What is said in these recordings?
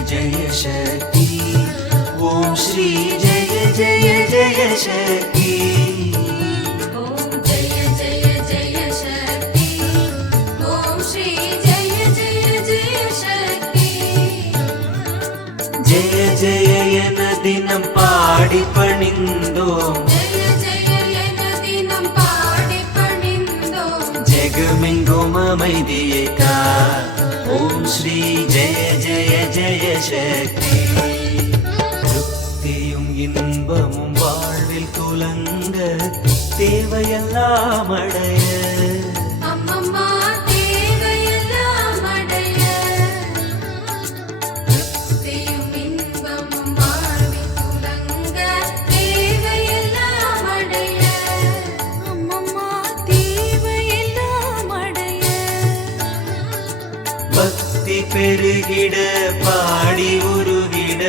जय शक्ति। ॐ श्री जय जय जय शक्ति। ஜெய ஜெய என தினம் பாடி பணிந்தோம் ஜெகமெங்கும் அமைதியை கா ஓம் ஸ்ரீ ஜெய ஜெய சக்தி. திருப்தியும் இன்பமும் வாழ்வில் துலங்க தேவையெல்லாம் அடைய. பெருகிட பாடி உருகிட.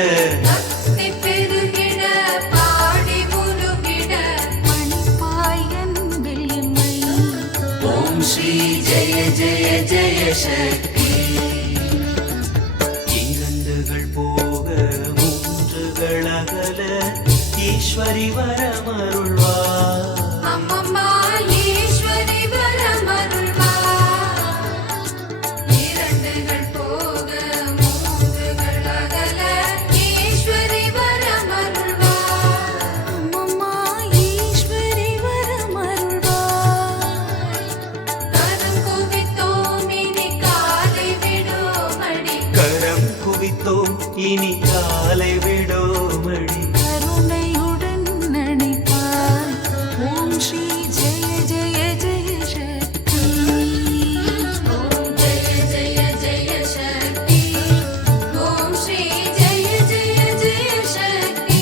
ஸ்ரீ ஜெய ஜெய ஜெய சக்தி. இரண்டுகள் போக மூன்றுகள் அகல ஈஸ்வரி வரமருள்வார். குவித்தோம் இனி காலை விடோமடி கருணையுடன் நடிப்பார் ஓம் ஸ்ரீ ஜெய ஜெய ஜெய சக்தி. ஓம் ஜெய ஜெய ஜெய சக்தி. ஓம் ஸ்ரீ ஜெய ஜெய ஜெய சக்தி.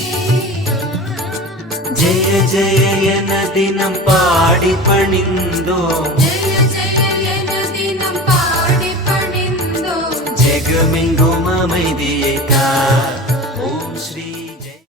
ஜெய ஜெய என தினம் பாடி பணிந்தோம். ஜெய உலகமெங்கும் அமைதியை தா ஓம் ஸ்ரீ